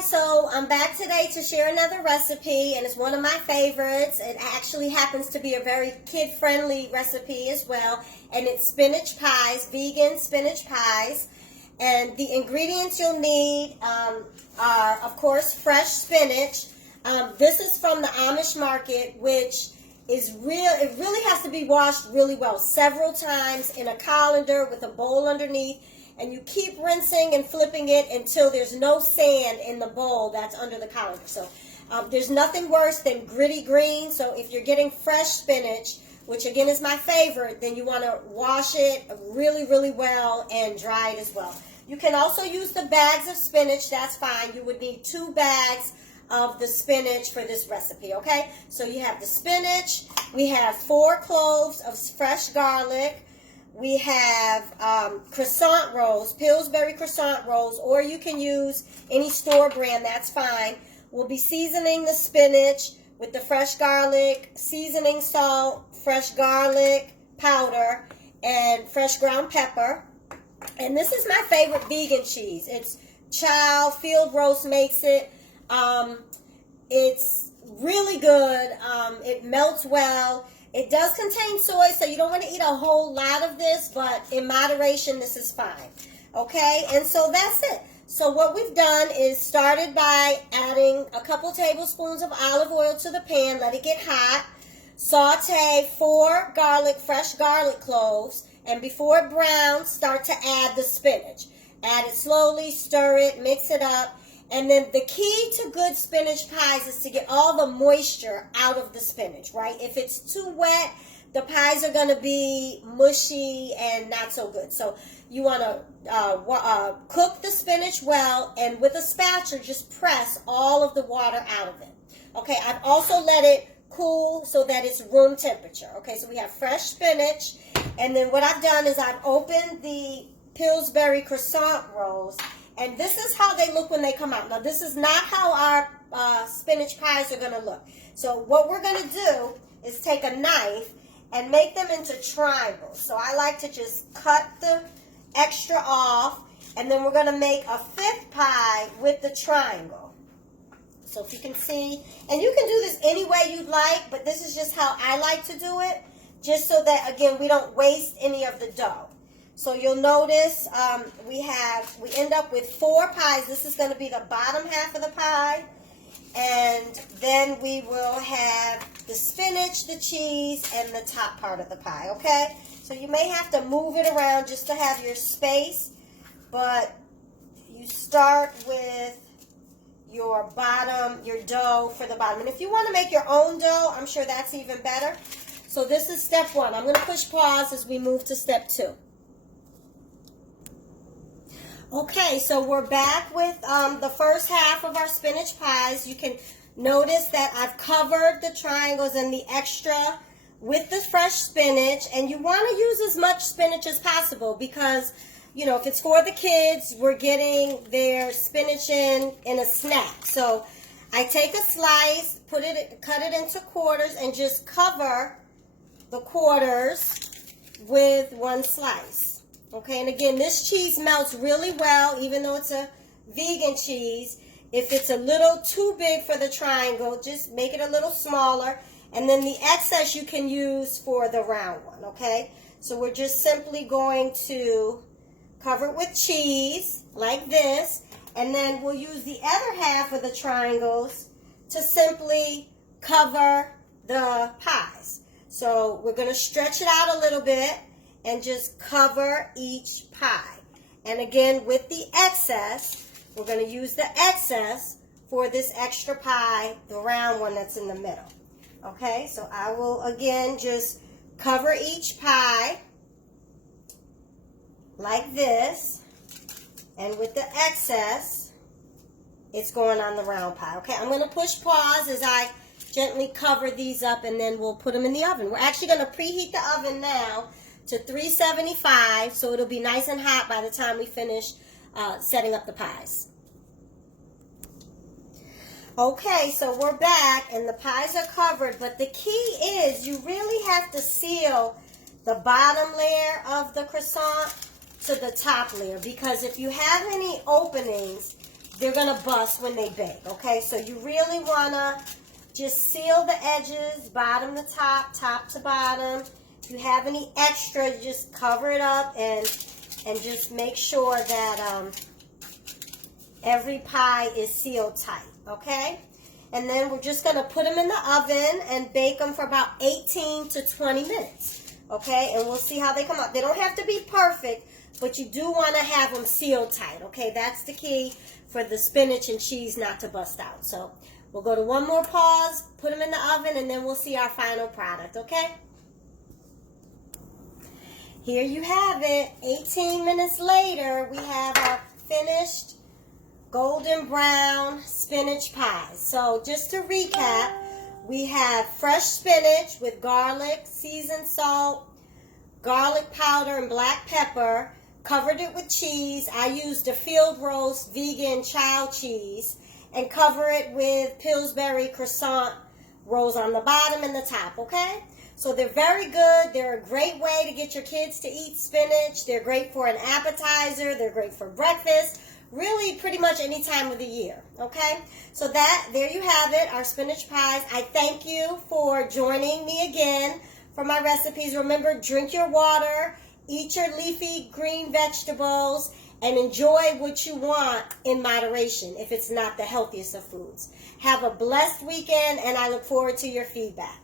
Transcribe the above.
guys, so I'm back today to share another recipe, and it's one of my favorites. It actually happens to be a very kid-friendly recipe as well, and it's spinach pies, vegan spinach pies. And the ingredients you'll need are, of course, fresh spinach. This is from the Amish market, which is real. It really has to be washed really well, several times in a colander with a bowl underneath. And you keep rinsing and flipping it until there's no sand in the bowl that's under the colander. So there's nothing worse than gritty green. So if you're getting fresh spinach, which again is my favorite, then you want to wash it really, really well and dry it as well. You can also use the bags of spinach. That's fine. You would need 2 bags of the spinach for this recipe, okay? So you have the spinach. We have 4 cloves of fresh garlic. We have croissant rolls, Pillsbury croissant rolls, or you can use any store brand, that's fine. We'll be seasoning the spinach with the fresh garlic, seasoning salt, fresh garlic powder, and fresh ground pepper. And this is my favorite vegan cheese. It's Chow, Field Roast makes it. It's really good. It melts well. It does contain soy, so you don't want to eat a whole lot of this, but in moderation, this is fine. Okay, and so that's it. So what we've done is started by adding a couple tablespoons of olive oil to the pan, let it get hot. Saute 4 fresh garlic cloves, and before it browns, start to add the spinach. Add it slowly, stir it, mix it up. And then the key to good spinach pies is to get all the moisture out of the spinach, right? If it's too wet, the pies are going to be mushy and not so good. So you want to cook the spinach well, and with a spatula, just press all of the water out of it. Okay, I've also let it cool so that it's room temperature. Okay, so we have fresh spinach, and then what I've done is I've opened the Pillsbury croissant rolls. And this is how they look when they come out. Now, this is not how our spinach pies are going to look. So what we're going to do is take a knife and make them into triangles. So I like to just cut the extra off, and then we're going to make a 5th pie with the triangle. So if you can see, and you can do this any way you'd like, but this is just how I like to do it, just so that, again, we don't waste any of the dough. So you'll notice we end up with 4 pies. This is going to be the bottom half of the pie. And then we will have the spinach, the cheese, and the top part of the pie, okay? So you may have to move it around just to have your space. But you start with your bottom, your dough for the bottom. And if you want to make your own dough, I'm sure that's even better. So this is step 1. I'm going to push pause as we move to step 2. Okay, so we're back with the first half of our spinach pies. You can notice that I've covered the triangles and the extra with the fresh spinach. And you want to use as much spinach as possible because, you know, if it's for the kids, we're getting their spinach in a snack. So I take a slice, cut it into quarters, and just cover the quarters with 1 slice. Okay, and again, this cheese melts really well, even though it's a vegan cheese. If it's a little too big for the triangle, just make it a little smaller. And then the excess you can use for the round one, okay? So we're just simply going to cover it with cheese, like this. And then we'll use the other half of the triangles to simply cover the pies. So we're going to stretch it out a little bit and just cover each pie. And again, with the excess, we're going to use the excess for this extra pie, the round one that's in the middle. Okay, so I will again just cover each pie like this. And with the excess, it's going on the round pie. Okay, I'm going to push pause as I gently cover these up, and then we'll put them in the oven. We're actually going to preheat the oven now to 375, so it'll be nice and hot by the time we finish setting up the pies. Okay, so we're back, and the pies are covered, but the key is you really have to seal the bottom layer of the croissant to the top layer, because if you have any openings, they're going to bust when they bake, okay? So you really want to just seal the edges, bottom to top, top to bottom. If you have any extra, you just cover it up and just make sure that every pie is sealed tight, okay? And then we're just going to put them in the oven and bake them for about 18 to 20 minutes, okay? And we'll see how they come out. They don't have to be perfect, but you do want to have them sealed tight, okay? That's the key for the spinach and cheese not to bust out. So we'll go to one more pause, put them in the oven, and then we'll see our final product, okay? Here you have it. 18 minutes later, we have our finished golden brown spinach pies. So just to recap, we have fresh spinach with garlic, seasoned salt, garlic powder, and black pepper. Covered it with cheese. I used a field roast vegan child cheese and cover it with Pillsbury croissant rolls on the bottom and the top, okay? So they're very good. They're a great way to get your kids to eat spinach. They're great for an appetizer. They're great for breakfast. Really pretty much any time of the year, okay? So there you have it, our spinach pies. I thank you for joining me again for my recipes. Remember, drink your water, eat your leafy green vegetables, and enjoy what you want in moderation if it's not the healthiest of foods. Have a blessed weekend, and I look forward to your feedback.